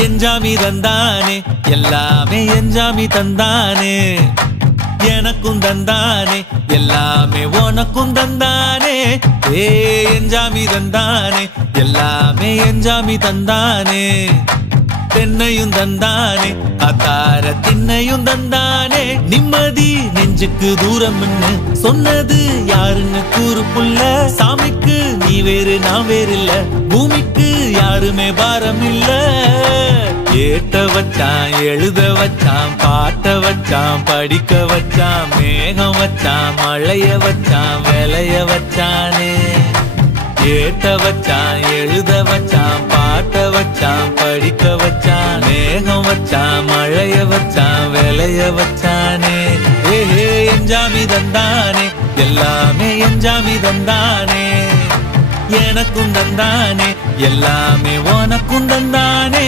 எஞ்சாமி தந்தானே எல்லாமே எஞ்சாமி தந்தானே எனக்கும் தந்தானே எல்லாமே உனக்கும் தந்தானே ஏ எஞ்சாமி தந்தானே எல்லாமே எஞ்சாமி தந்தானே தென்னையும் தந்தானே அத்தார திண்ணையும் தந்தானே நிம்மதி நெஞ்சுக்கு தூரம்னு சொன்னது யாருன்னு கூறு புள்ள சாமிக்கு நீ வேறு நான் வேறு இல்ல பூமிக்கு யாருமே பாரம் இல்ல ஏட்ட வச்சான் எழுத வச்சான் பாட்ட வச்சான் படிக்க வச்சான் மேகம் வச்சான் மழைய வச்சான் விளைய வச்சானே ஏட்ட வச்சான் எழுத வச்சான் பாட்ட வச்சான் படிக்க வச்சான் மேகம் வச்சான் மழைய வச்சான் விளைய வச்சானே ஏஹே எஞ்சாமி தந்தானே எல்லாமே எஞ்சாமி தந்தானே எனக்கும் தந்தானே எல்லாமே உனக்கும் தந்தானே